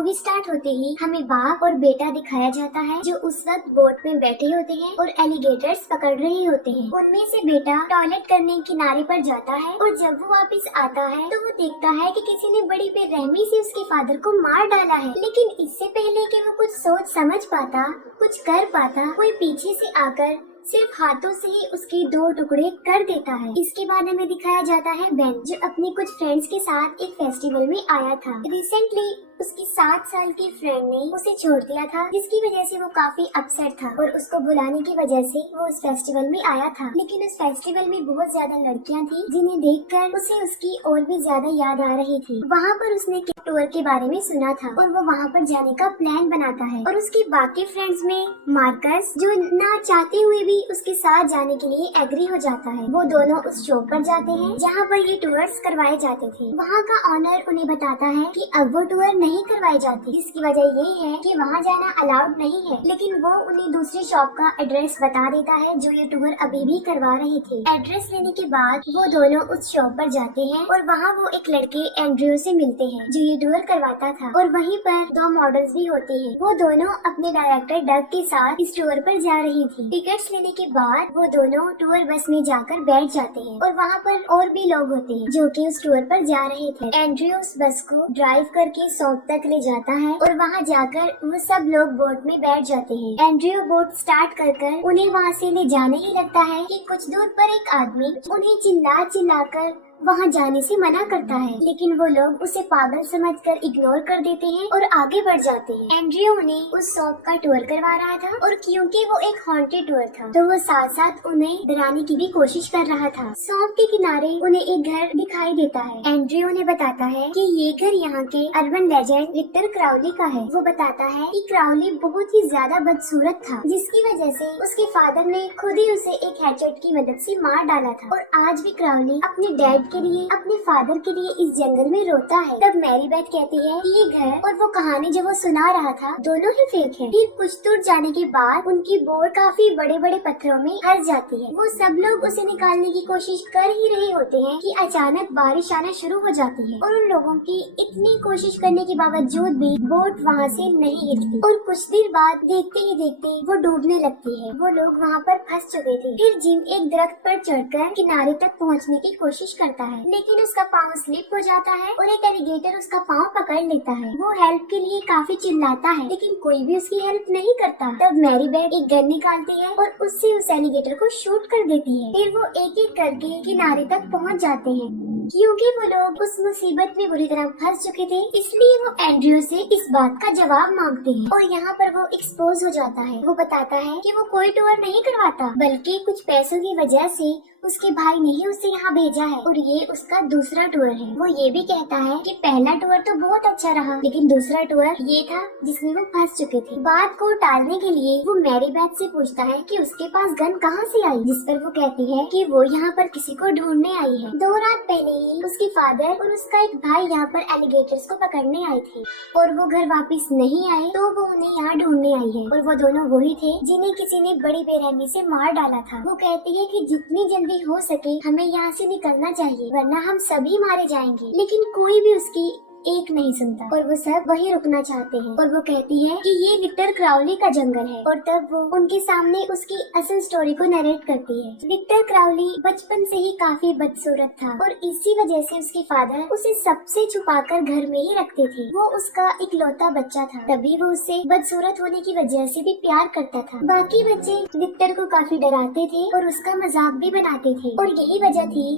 Movie start होते ही हमें बाप और बेटा दिखाया जाता है जो उस वक्त बोट में बैठे होते हैं और एलिगेटर्स पकड़ रहे होते हैं। उनमें से बेटा टॉयलेट करने किनारे पर जाता है और जब वो वापस आता है तो वो देखता है कि किसी ने बड़ी बेरहमी से उसके फादर को मार डाला है। लेकिन इससे पहले कि वो कुछ सोच समझ पाता, कुछ कर पाता, कोई पीछे से आकर सिर्फ हाथों से ही उसके 2 टुकड़े कर देता है। इसके बाद हमें दिखाया जाता है बेन जो अपने कुछ फ्रेंड्स के साथ एक फेस्टिवल में आया था। रिसेंटली उसकी 7 साल की फ्रेंड ने उसे छोड़ दिया था, जिसकी वजह से वो काफी अपसेट था और उसको बुलाने की वजह से वो उस फेस्टिवल में आया था। लेकिन उस फेस्टिवल में बहुत ज्यादा लड़कियां थी जिन्हें देखकर उसे उसकी और भी ज्यादा याद आ रही थी। वहाँ पर उसने टूर के बारे में सुना था और वो वहाँ पर जाने का प्लान बनाता है और उसके बाकी फ्रेंड्स में मार्कस जो ना चाहते हुए भी उसके साथ जाने के लिए एग्री हो जाता है। वो दोनों उस शो पर जाते हैं जहाँ पर ये टूर्स करवाए जाते थे। वहाँ का ऑनर उन्हें बताता है कि अब वो टूर नहीं करवाए जाते, जिसकी वजह ये है कि वहाँ जाना अलाउड नहीं है। लेकिन वो उन्हें दूसरी शॉप का एड्रेस बता देता है जो ये टूर अभी भी करवा रहे थे। एड्रेस लेने के बाद वो दोनों उस शॉप पर जाते हैं और वहाँ वो एक लड़के एंड्रयू से मिलते हैं जो ये टूर करवाता था और वहीं पर 2 मॉडल्स भी होते हैं। वो दोनों अपने डायरेक्टर डग के साथ इस टूर पर जा रही थी। टिकट्स लेने के बाद वो दोनों टूर बस में जाकर बैठ जाते हैं और वहाँ पर और भी लोग होते हैं जो कि उस टूर पर जा रहे थे। एंड्रयू उस बस को ड्राइव करके शॉप तक ले जाता है और वहाँ जाकर वो सब लोग बोट में बैठ जाते हैं। एंड्रयू बोट स्टार्ट कर उन्हें वहाँ से ले जाने ही लगता है कि कुछ दूर पर एक आदमी उन्हें चिल्ला चिल्लाकर वहाँ जाने से मना करता है, लेकिन वो लोग उसे पागल समझकर इग्नोर कर देते हैं और आगे बढ़ जाते हैं। एंड्रयू उन्हें उस शॉप का टूर करवा रहा था और क्योंकि वो एक हॉन्टेड टूर था तो वो साथ साथ उन्हें डराने की भी कोशिश कर रहा था। शॉप के किनारे उन्हें एक घर दिखाई देता है। एंड्रयू उन्हें बताता है कि ये घर यहाँ के अर्बन लेजेंड विक्टर क्राउली का है। वो बताता है कि क्राउली बहुत ही ज्यादा बदसूरत था, जिसकी वजह से उसके फादर ने खुद ही उसे एक हैचेट की मदद से मार डाला था और आज भी क्राउली अपने डैड के लिए, अपने फादर के लिए इस जंगल में रोता है। तब मैरी बेथ कहती है कि ये घर और वो कहानी जो वो सुना रहा था दोनों ही फेक है। फिर कुछ दूर जाने के बाद उनकी बोट काफी बड़े बड़े पत्थरों में फंस जाती है। वो सब लोग उसे निकालने की कोशिश कर ही रहे होते हैं कि अचानक बारिश आना शुरू हो जाती है और उन लोगों की इतनी कोशिश करने के बावजूद भी बोट वहाँ से नहीं हिलती और कुछ देर बाद देखते ही देखते वो डूबने लगती है। वो लोग वहाँ पर फंस चुके थे। फिर जिम एक दरख्त पर चढ़कर किनारे तक पहुँचने की कोशिश करता है, लेकिन उसका पाँव स्लिप हो जाता है और एक एलिगेटर उसका पाँव पकड़ लेता है। वो हेल्प के लिए काफी चिल्लाता है, लेकिन कोई भी उसकी हेल्प नहीं करता। तब मैरी बेथ एक गन निकालती है और उससे उस एलिगेटर को शूट कर देती है। फिर वो एक एक करके किनारे तक पहुंच जाते हैं। क्योंकि वो लोग उस मुसीबत में बुरी तरह फंस चुके थे, इसलिए वो एंड्रयू से इस बात का जवाब मांगते हैं और यहाँ पर वो एक्सपोज हो जाता है। वो बताता है कि वो कोई टूर नहीं करवाता, बल्कि कुछ पैसों की वजह से उसके भाई ने ही उसे यहाँ भेजा है और ये उसका दूसरा टूर है। वो ये भी कहता है कि पहला टूर तो बहुत अच्छा रहा, लेकिन दूसरा टूर ये था जिसमें वो फंस चुके थे। बात को टालने के लिए वो मैरी बेथ से पूछता है कि उसके पास गन कहाँ से आई, जिस पर वो कहती है कि वो यहाँ पर किसी को ढूंढने आई है। 2 रात पहले ही उसके फादर और उसका एक भाई यहाँ पर एलिगेटर्स को पकड़ने आए थे और वो घर वापस नहीं आए तो वो उन्हें यहाँ ढूंढने आई है और वो दोनों वही थे जिन्हें किसी ने बड़ी बेरहमी से मार डाला था। वो कहती है कि जितनी जल्दी हो सके हमें यहाँ से निकलना चाहिए, वरना हम सभी मारे जाएंगे। लेकिन कोई भी उसकी एक नहीं सुनता और वो सब वही रुकना चाहते हैं और वो कहती है कि ये विक्टर क्राउली का जंगल है और तब वो उनके सामने उसकी असल स्टोरी को नरेट करती है। विक्टर क्राउली बचपन से ही काफी बदसूरत था और इसी वजह से उसके फादर उसे सबसे छुपाकर घर में ही रखते थे। वो उसका इकलौता बच्चा था, तभी वो उससे बदसूरत होने की वजह से भी प्यार करता था। बाकी बच्चे विक्टर को काफी डराते थे और उसका मजाक भी बनाते थे और यही वजह थी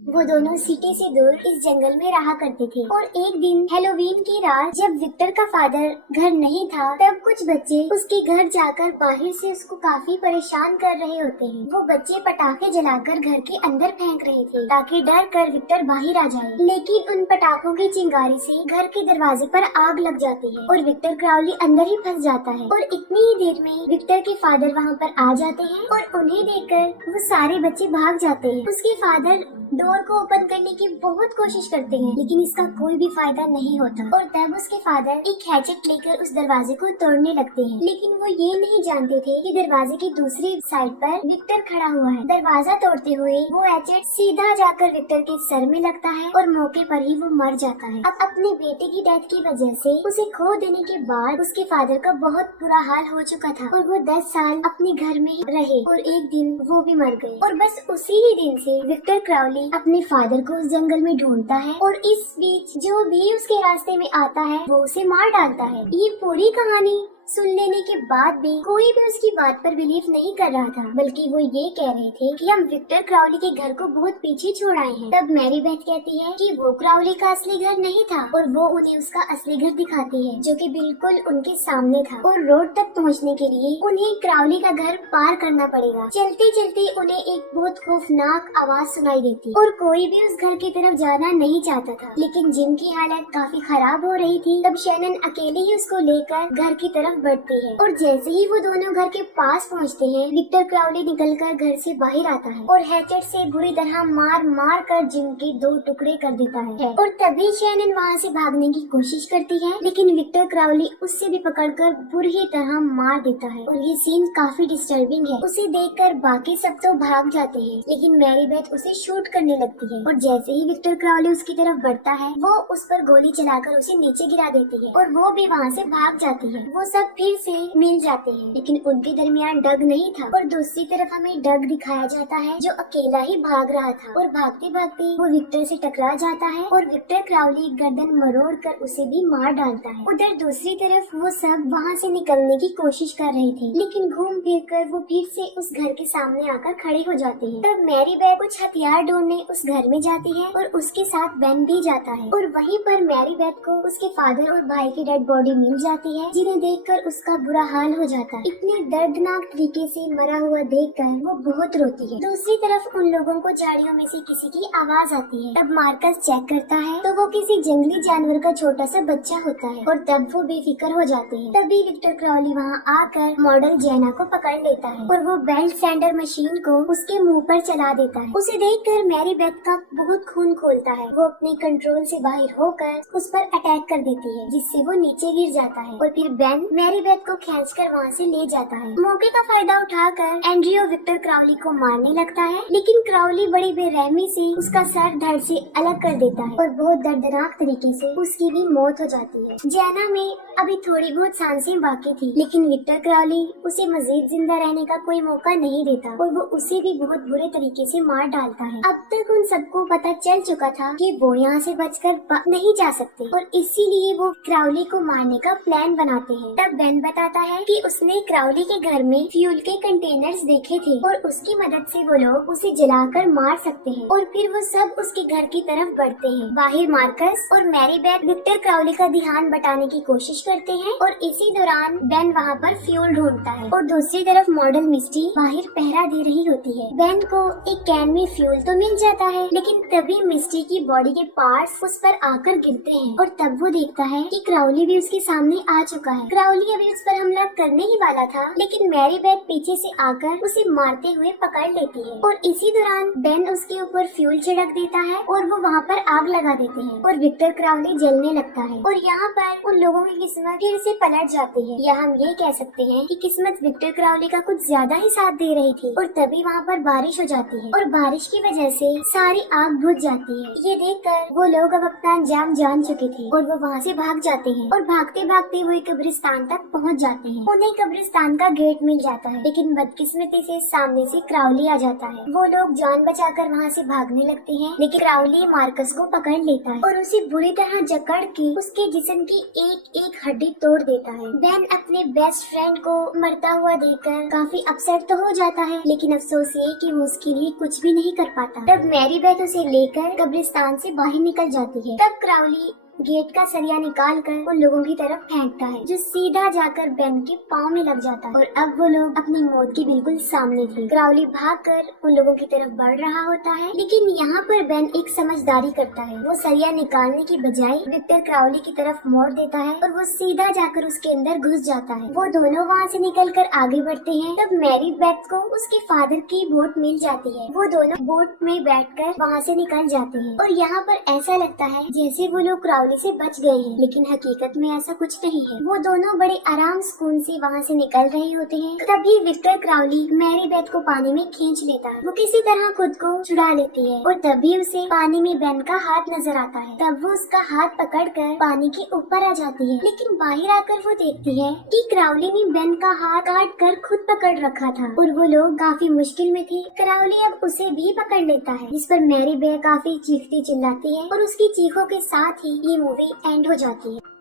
वो दोनों सिटी से दूर इस जंगल में रहा करते थे। और एक दिन हैलोवीन की रात जब विक्टर का फादर घर नहीं था, तब कुछ बच्चे उसके घर जाकर बाहर से उसको काफी परेशान कर रहे होते हैं। वो बच्चे पटाखे जलाकर घर के अंदर फेंक रहे थे ताकि डर कर विक्टर बाहर आ जाए, लेकिन उन पटाखों की चिंगारी से घर के दरवाजे पर आग लग जाती है और विक्टर क्राउली अंदर ही फंस जाता है। और इतनी ही देर में विक्टर के फादर वहाँ पर आ जाते हैं और उन्हें देखकर वो सारे बच्चे भाग जाते हैं। उसके फादर डोर को ओपन करने की बहुत कोशिश करते हैं, लेकिन इसका कोई भी फायदा नहीं होता और तब उसके फादर एक हैचेट लेकर उस दरवाजे को तोड़ने लगते हैं। लेकिन वो ये नहीं जानते थे कि दरवाजे की दूसरी साइड पर विक्टर खड़ा हुआ है। दरवाजा तोड़ते हुए वो हैचेट सीधा जाकर विक्टर के सर में लगता है और मौके पर ही वो मर जाता है। अब अपने बेटे की डेथ की वजह से उसे खो देने के बाद उसके फादर का बहुत बुरा हाल हो चुका था और वो 10 साल अपने घर में ही रहे और एक दिन वो भी मर गए। और बस उसी ही दिन से विक्टर क्राउली अपने फादर को उस जंगल में ढूंढता है और इस बीच जो भी उसके रास्ते में आता है वो उसे मार डालता है। ये पूरी कहानी सुन लेने के बाद भी कोई भी उसकी बात पर बिलीव नहीं कर रहा था, बल्कि वो ये कह रहे थे कि हम विक्टर क्राउली के घर को बहुत पीछे छोड़ आए हैं। तब मैरी बेथ कहती है कि वो क्राउली का असली घर नहीं था और वो उन्हें उसका असली घर दिखाती है जो कि बिल्कुल उनके सामने था और रोड तक पहुंचने के लिए उन्हें क्राउली का घर पार करना पड़ेगा। चलते चलते उन्हें एक बहुत खौफनाक आवाज सुनाई देती और कोई भी उस घर की तरफ जाना नहीं चाहता था, लेकिन जिम की हालत काफी खराब हो रही थी। तब शैनन अकेले ही उसको लेकर घर की तरफ बढ़ती है और जैसे ही वो दोनों घर के पास पहुंचते हैं, विक्टर क्राउली निकलकर घर से बाहर आता है और हैचेट से बुरी तरह मार मार कर जिम के 2 टुकड़े कर देता है और तभी शैनन वहाँ से भागने की कोशिश करती है, लेकिन विक्टर क्राउली उससे भी पकड़कर बुरी तरह मार देता है और ये सीन काफी डिस्टर्बिंग है। उसे देखकर बाकी सब तो भाग जाते हैं, लेकिन मैरी बेथ उसे शूट करने लगती है और जैसे ही विक्टर क्राउली उसकी तरफ बढ़ता है वो उस पर गोली चलाकर उसे नीचे गिरा देती है और वो भी वहाँ से भाग जाती है। वो सब फिर से मिल जाते हैं, लेकिन उनके दरमियान डग नहीं था और दूसरी तरफ हमें डग दिखाया जाता है जो अकेला ही भाग रहा था और भागते भागते वो विक्टर से टकरा जाता है और विक्टर क्राउली गर्दन मरोड़ कर उसे भी मार डालता है। उधर दूसरी तरफ वो सब वहाँ से निकलने की कोशिश कर रहे थे, लेकिन घूम फिर कर वो फिर से उस घर के सामने आकर खड़े हो जाते हैं। तब मैरी बेथ कुछ हथियार ढूंढने उस घर में जाती है और उसके साथ बेन भी जाता है और वहीं पर मैरी बेथ को उसके फादर और भाई की डेड बॉडी मिल जाती है, जिन्हें देखकर उसका बुरा हाल हो जाता है। इतने दर्दनाक तरीके से मरा हुआ देखकर वो बहुत रोती है। दूसरी तरफ उन लोगों को झाड़ियों में से किसी की आवाज आती है। तब मार्कस चेक करता है तो वो किसी जंगली जानवर का छोटा सा बच्चा होता है और तब वो बेफिक्र हो जाते हैं। तभी विक्टर क्राउली वहाँ आकर मॉडल जेना को पकड़ लेता है और वो बेल्ट सैंडर मशीन को उसके मुंह पर चला देता है। उसे देखकर मैरी बेथ का बहुत खून खोलता है। वो अपने कंट्रोल से बाहर होकर उस पर अटैक कर देती है, जिससे वो नीचे गिर जाता है और फिर बेन मैरी बेथ को खींचकर वहाँ से ले जाता है। मौके का फायदा उठाकर एंड्रियो विक्टर क्राउली को मारने लगता है, लेकिन क्राउली बड़ी बेरहमी से उसका सर धड़ से अलग कर देता है और बहुत दर्दनाक तरीके से उसकी भी मौत हो जाती है। जैना में अभी थोड़ी बहुत सांसें बाकी थी, लेकिन विक्टर क्राउली उसे मजीद जिंदा रहने का कोई मौका नहीं देता और वो उसे भी बहुत बुरे तरीके से मार डालता है। अब तक उन सबको पता चल चुका था कि वो यहाँ से बचकर नहीं जा सकते और इसीलिए वो क्राउली को मारने का प्लान बनाते हैं। तब बेन बताता है कि उसने क्राउली के घर में फ्यूल के कंटेनर्स देखे थे और उसकी मदद से वो लोग उसे जलाकर मार सकते हैं और फिर वो सब उसके घर की तरफ बढ़ते हैं। बाहर मार्कस और मैरी बेथ विक्टर क्राउली का ध्यान बटाने की कोशिश करते हैं और इसी दौरान बेन वहाँ पर फ्यूल ढूंढता है और दूसरी तरफ मॉडल मिस्टी बाहर पहरा दे रही होती है। बेन को एक कैन में फ्यूल तो मिल जाता है, लेकिन तभी मिस्टी की बॉडी के पार्ट्स उस पर आकर गिरते हैं और तब वो देखता है कि क्राउली भी उसके सामने आ चुका है। क्राउली अभी उस पर हमला करने ही वाला था, लेकिन मैरी बेथ पीछे से आकर उसे मारते हुए पकड़ लेती है और इसी दौरान बेन उसके ऊपर फ्यूल छिड़क देता है और वो वहाँ पर आग लगा देते हैं और विक्टर क्राउली जलने लगता है और यहाँ पर उन लोगों की किस्मत फिर से पलट जाती है, या हम ये कह सकते हैं कि किस्मत विक्टर क्राउली का कुछ ज्यादा ही साथ दे रही थी और तभी वहाँ पर बारिश हो जाती है और बारिश की वजह से सारी आग बुझ जाती है। ये देखकर वो लोग अब अपना अंजाम जान चुके थे और वो वहाँ से भाग जाते हैं और भागते भागते वो एक कब्रिस्तान तक पहुँच जाते हैं। उन्हें कब्रिस्तान का गेट मिल जाता है, लेकिन बदकिस्मती से सामने से क्राउली आ जाता है। वो लोग जान बचाकर वहाँ से भागने लगते हैं, लेकिन क्राउली मार्कस को पकड़ लेता है और उसे बुरी तरह जकड़ के उसके जिस्म की एक एक हड्डी तोड़ देता है। बेन अपने बेस्ट फ्रेंड को मरता हुआ देखकर काफी अपसेट तो हो जाता है, लेकिन अफसोस ये कि वो उसके लिए कुछ भी नहीं कर पाता। तब मैरी बेथ उसे लेकर कब्रिस्तान से बाहर निकल जाती है। तब क्राउली गेट का सरिया निकाल कर उन लोगों की तरफ फेंकता है, जो सीधा जाकर बेन के पाँव में लग जाता है। और अब वो लोग अपनी मौत के बिल्कुल सामने थे। क्राउली भागकर उन लोगों की तरफ बढ़ रहा होता है, लेकिन यहाँ पर बेन एक समझदारी करता है। वो सरिया निकालने की बजाय विक्टर क्राउली की तरफ मोड़ देता है और वो सीधा जाकर उसके अंदर घुस जाता है। वो दोनों वहाँ से निकलकर आगे बढ़ते हैं। तब मैरी बेथ को उसके फादर की बोट मिल जाती है। वो दोनों बोट में बैठकर वहाँ से निकल जाते हैं और यहाँ पर ऐसा लगता है जैसे वो लोग क्राउली से बच गए हैं, लेकिन हकीकत में ऐसा कुछ नहीं है। वो दोनों बड़े आराम सुकून से वहाँ से निकल रहे होते हैं। तभी विक्टर क्राउली मैरी बेथ को पानी में खींच लेता है। वो किसी तरह खुद को छुड़ा लेती है और तभी उसे पानी में बेन का हाथ नजर आता है। तब वो उसका हाथ पकड़कर पानी के ऊपर आ जाती है, लेकिन बाहर आकर वो देखती है कि क्राउली ने बेन का हाथ काट कर खुद पकड़ रखा था और वो लोग काफी मुश्किल में थे। क्राउली अब उसे भी पकड़ लेता है, जिस पर मैरी बेथ काफी चीखती चिल्लाती है और उसकी चीखों के साथ ही ये मूवी एंड हो जाती है।